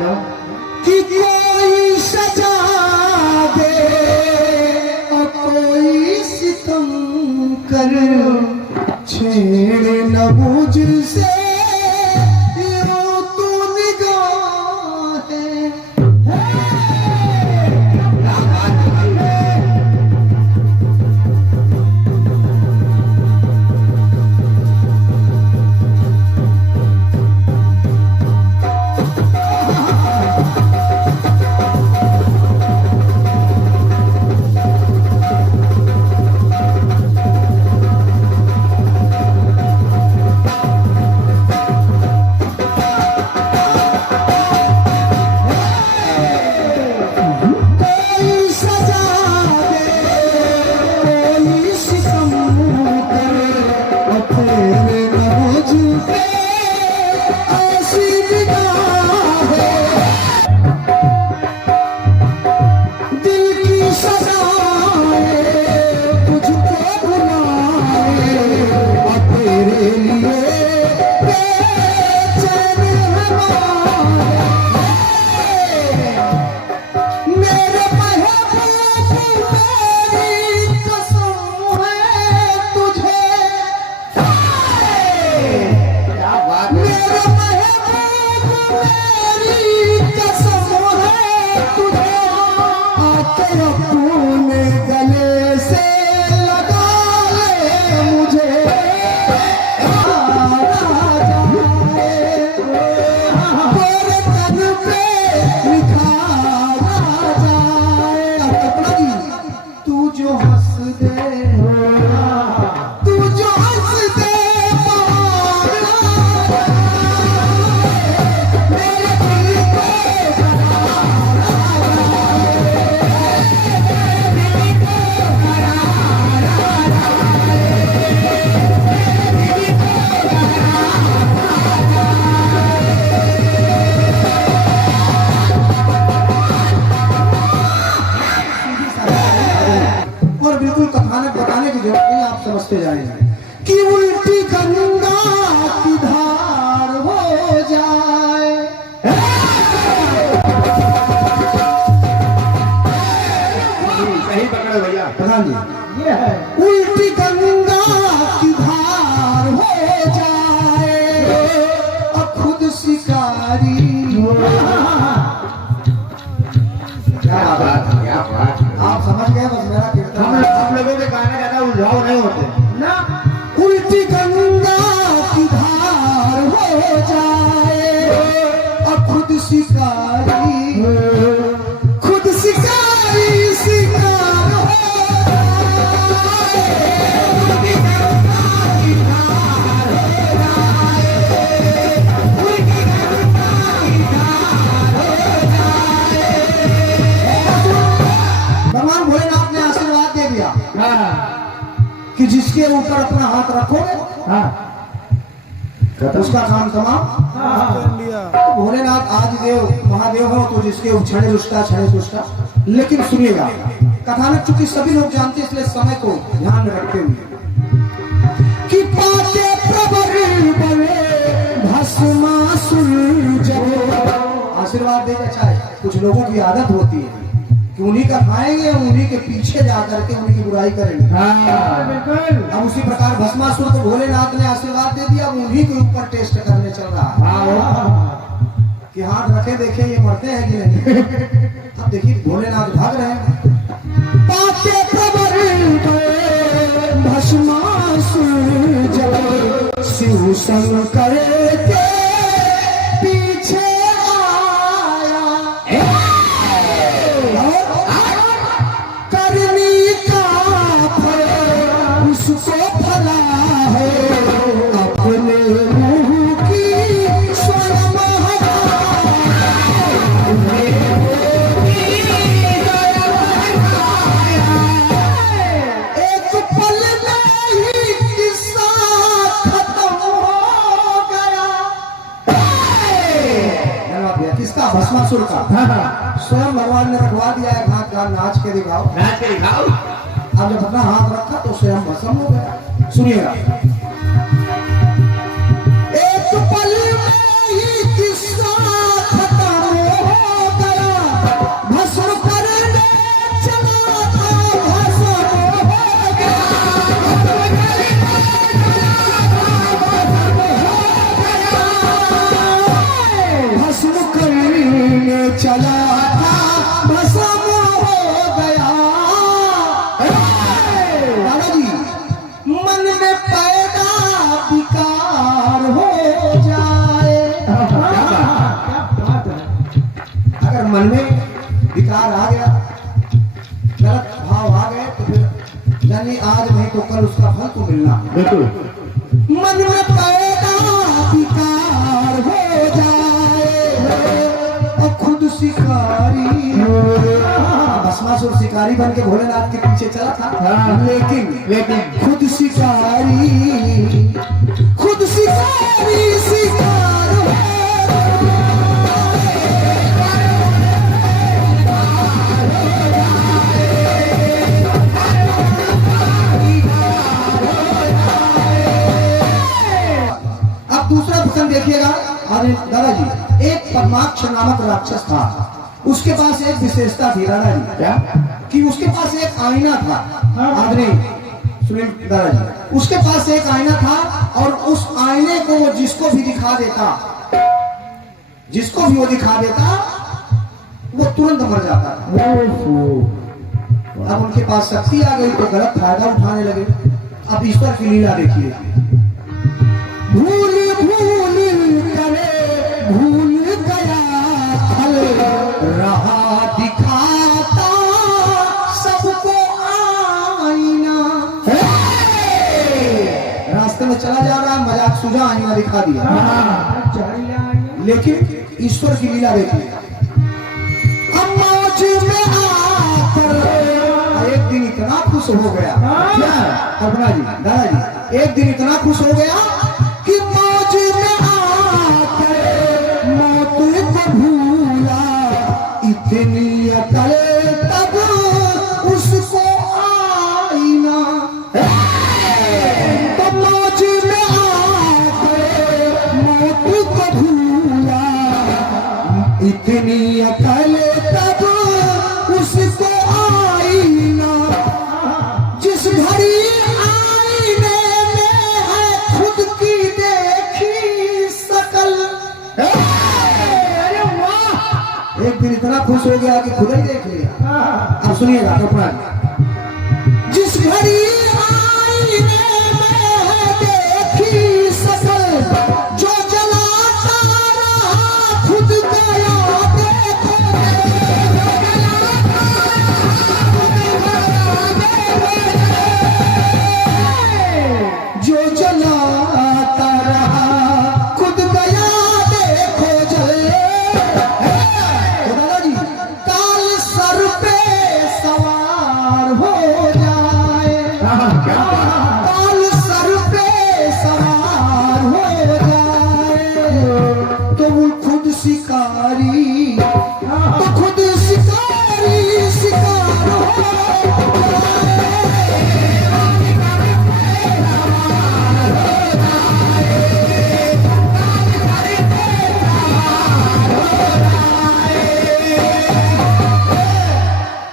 दो कि कोई सजा दे और कोई सितम कर, छेड़ न मुझसे यूं तू निगाहें। समझते जाएंगे कि उल्टी गंगा की धार हो जाए। सही पकड़ो भैया प्रधान जी, ये है उल्टी गंगा की धार हो जाए और खुद शिकारी। क्या बात है, क्या बात है। आप समझ गए, बस मेरा कीर्तन हम लोगों के गाने ज्यादा उलझाव नहीं होते ना। उल्टी गंगा की धार हो जाए और खुद शिकारी, खुद शिकारी शिकार हो जाए। उल्टी गंगा की धार हो जाए, उल्टी गंगा की धार हो जाए। भगवान भोलेनाथ ने आशीर्वाद दे दिया कि जिसके ऊपर अपना हाथ रखोगे उसका काम तमाम। तो भोलेनाथ आदि देव महादेव हो तो जिसके क्षणे रुष्टा क्षणे तुष्टा। लेकिन सुनिएगा, कथानक चूंकि सभी लोग जानते हैं इसलिए समय को ध्यान में रखते हुए कि पाके प्रबर बने भस्मासुर जब आशीर्वाद देना चाहे, कुछ लोगों की आदत होती है कि उन्हीं का खाएंगे, उन्हीं के पीछे जाकर के उन्हीं की बुराई करेंगे। अब उसी प्रकार भस्मासुर को भोलेनाथ ने आशीर्वाद दे दिया, उन्हीं के ऊपर टेस्ट करने चल रहा है कि हाथ रखे देखे ये मरते हैं कि नहीं। अब देखिए भोलेनाथ भाग रहे हैं। पाके प्रबर भस्मासुर जब शिव शंकर के पीछे भस्मासुर का स्वयं भगवान ने रखवा दिया है हाथ का, नाच के दिखाओ, नाच के दिखाओ। अब जब अपना हाथ रखा तो स्वयं भस्म हो गया। सुनिएगा, एक पल में ही किस्सा खत्म हो मन में विकार आ गया, गलत भाव आ गए तो फिर यानी आज नहीं तो कल उसका फल तो मिलना। बिल्कुल। मन में पैदा विकार हो जाए और खुद शिकारी, भस्मासुर शिकारी बन के भोलेनाथ के पीछे चला था, लेकिन खुद शिकारी शिकार हो दूसरा प्रसंग देखिएगा। अरे दादाजी, एक परमाक्ष नामक राक्षस था, उसके पास एक विशेषता थी दादाजी, क्या? कि उसके पास एक आईना था। आदमी सुनिए दादाजी, उसके पास एक आईना था और उस आईने को वो जिसको भी दिखा देता वो तुरंत मर जाता था। अब उनके पास शक्ति आ गई तो गलत फायदा उठाने लगे। अब ईश्वर की लीला देखिए। भूल गया फल रहा दिखाता सबको आईना। रास्ते में चला जा रहा, मजाक सूझा, आईना दिखा दिया। लेकिन ईश्वर की लीला देखिए। मौज में आकर एक दिन इतना खुश हो गया, कल्पना जी, दादाजी, एक दिन इतना खुश हो गया कि मौज में आकर मौत को भूला। इतनी अकल तब उसको आई ना, तो मौज में आकर मौत को भूला। इतनी अकल तब उसको आई ना, जिस घड़ी आईने में है खुद की देखी शकल। अरे वाह! एक दिन इतना खुश हो गया कि खुद ही देख लिया। अब सुनिएगा कल्पना, जिस घड़ी आईने में है देखी शकल, जो जलाता रहा खुद गया देखो। जो जलाता रहा खुद गया देखो जले। दादाजी, काल सर पे सवार हो जाए, काल सर पे सवार हो जाए तो वो खुद शिकारी, तो खुद शिकारी शिकार हो।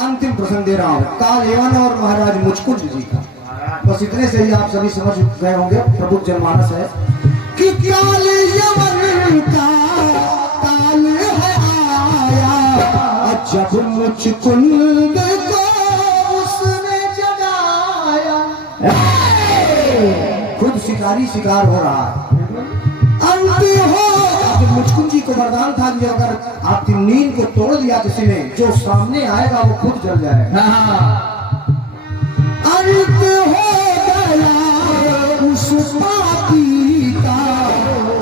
अंतिम प्रसंग दे रहा हूं, काल यवन और महाराज मुचकुंद जी का। बस इतने से ही आप सभी समझ गए होंगे, प्रभु जनमानस है कि काल यवन का काल है आया, जब मुचकुंद को उसने जगाया। खुद शिकारी शिकार हो रहा है। अंत हो, मुचकुंद जी को वरदान था कि अगर आपकी नींद को तोड़ दिया किसी ने, जो सामने आएगा वो खुद जल जाएगा। अंत हो गया उस पापी का,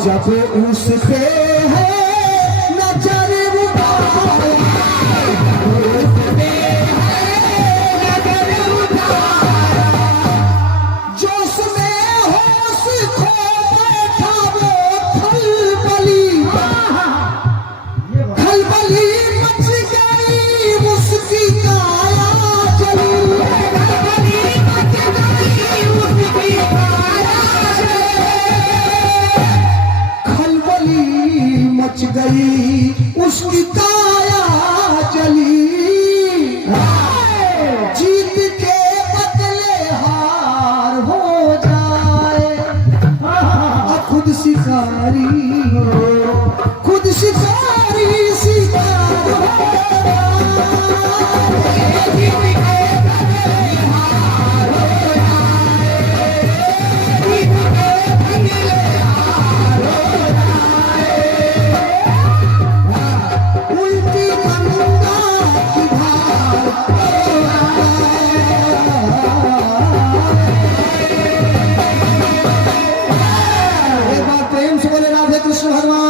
जब उस पे है नजर उठाए। जोश में होश खो बैठा वो खलबली मच गई उसकी काया जली। खलबली मच एक बार प्रेम से बोले राधे कृष्ण भगवान